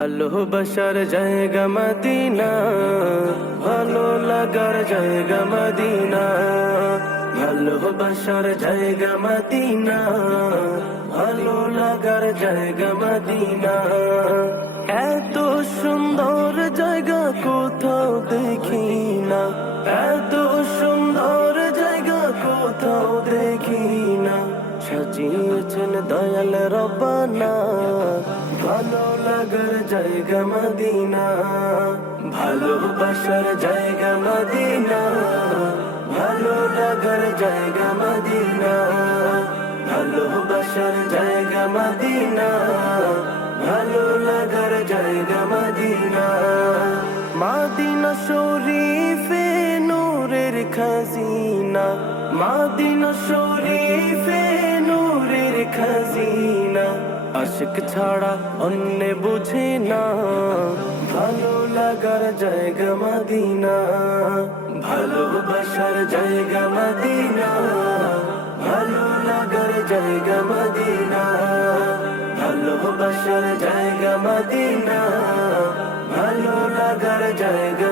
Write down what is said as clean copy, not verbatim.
ভালোবাসার জায়গা মদিনা, ভালো লাগার জায়গা মদিনা। ভালোবাসার জায়গা মদিনা, ভালো লাগার জায়গা মদিনা। এত সুন্দর জায়গা কোথাও দেখি না, এত সুন্দর জায়গা কোথাও দেখি না। সাজিয়েছেন দয়াল রব্বানা, ভালো লাগার জায়গা মদিনা। ভালোবাসার জায়গা মদিনা, ভালো লাগার জায়গা মদিনা। ভালোবাসার জায়গা মদিনা, ভালো লাগার জায়গা মদিনা। মদিনা শরীফে নূরের খাজিনা, মদিনা শরীফে নূরের খাজিনা। আশিক ছাড়া অন্য বুঝে না, ভালো লাগার জায়গা মদিনা। ভালোবাসার জায়গা মদিনা, ভালো লাগার জায়গা মদিনা। ভালোবাসার জায়গা মদিনা, ভালো লাগার জায়গা